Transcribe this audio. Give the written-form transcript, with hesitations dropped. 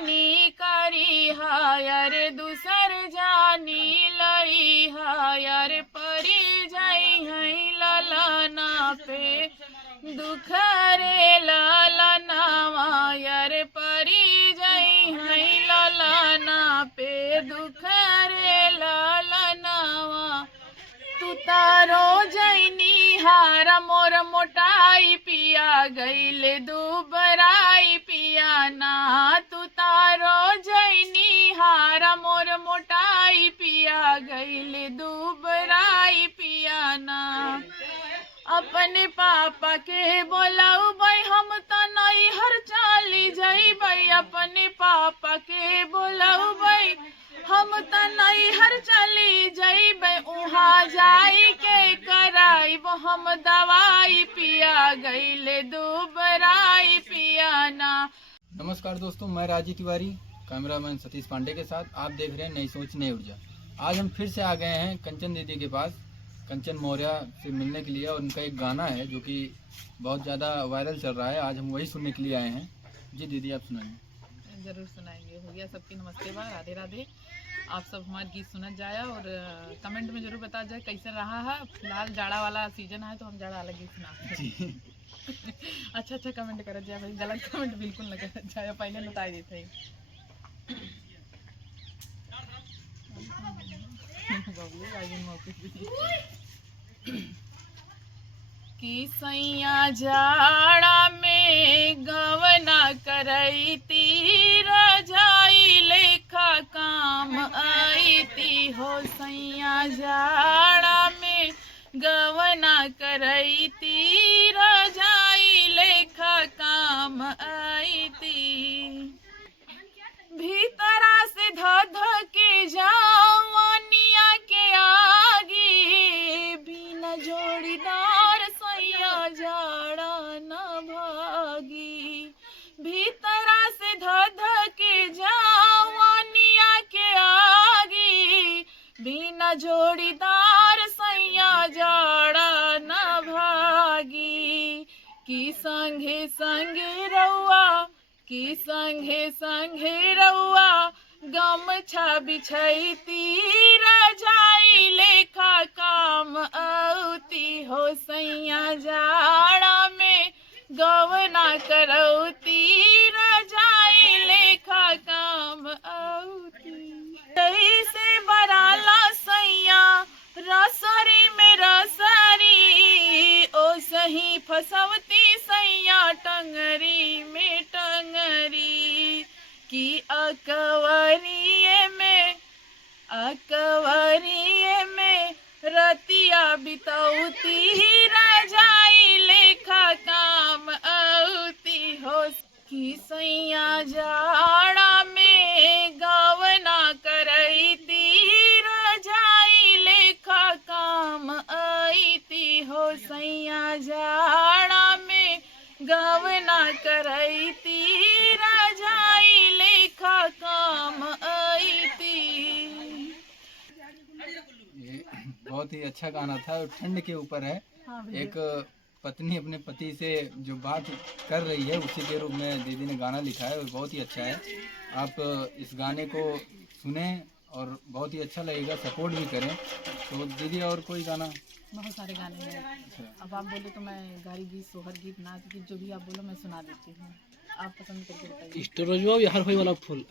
जानी करी हायर दूसर जानी लई हायर परी जाई है ललना पे दुख रे ललनावा यार परी जाई है ललना पे दुख रे ललनावा तू तारो जैनी हार मोर मोटाई पिया गईले दुबराई पिया ना तू तारो जैनी हार मोर मोटाई पिया गईले दुबराई पिया ना अपने पापा के बोलाऊ भाई हम तो नहीं हर चाली जाई भाई अपने पापा के बोलाऊ भाई हम तो नहीं हर चली जाई भाई उहाँ जाई के कराई वो हम दवाई पिया गईले दुबराई पिया ना। नमस्कार दोस्तों, मैं राजीव तिवारी कैमरामैन सतीश पांडे के साथ आप देख रहे हैं नई सोच नई ऊर्जा। आज हम फिर से आ गए हैं कंचन दीदी के पास, कंचन मौर्य से मिलने के लिए। और उनका एक गाना है जो कि बहुत ज़्यादा वायरल चल रहा है, आज हम वही सुनने के लिए आए हैं। जी दीदी, आप सुनाइए। जरूर सुनाएंगे। हो गया सबकी नमस्ते बा, राधे राधे। आप सब हमारे गीत सुनत जाया और कमेंट में जरूर बता जाए कैसे रहा है। फिलहाल जाड़ा वाला सीजन है तो हम जाड़ा वाला गीत सुना अच्छा कमेंट कर जाए भाई, गलत कमेंट बिल्कुल न कर जाए, पहले बता देते कि सैया जाड़ा में गवना करई ती रजाई लेखा काम आई ती हो सैया जाड़ा में गवना करई ती रजाई लेखा काम आई ती भीतरा से ध के जावनिया के आगे बिना जोड़ीदार सैया जाड़ा न भागी भीतरा से ध के जावनिया के आगे बिना जोड़ीदार सैया जाड़ा न भागी कि संगे संगे रउआ कि संगे संगे रउआ गमछा बिछैती रजाई लेखा काम औती हो सैया जाड़ा में गवना करौती रजाई लेखा काम औती से बराला सैया रसरी में रसरी ओ सही फसवती सैया टंगरी में टंगरी की अकवरिये में रतिया बितौती रजाई लेखा काम औती हो कि सैया जाड़ा में गवना करैती रजाई लेखा काम आईती हो सैया जाड़ा में गवना करैती रजाई लेखा काम आईती। ये बहुत ही अच्छा गाना था और ठंड के ऊपर है। हाँ, एक पत्नी अपने पति से जो बात कर रही है उसी के रूप में दीदी ने गाना लिखा है और बहुत ही अच्छा है। आप इस गाने को सुने और बहुत ही अच्छा लगेगा, सपोर्ट भी करें। तो दीदी और कोई गाना? बहुत सारे गाने हैं। अच्छा। अब आप बोले तो मैं गारी गीत, सोहर गीत, नाच गीत, जो भी आप बोलो मैं सुना देती हूँ। आप पसंद करके बताइए। स्टोरेज में हर वाला फुल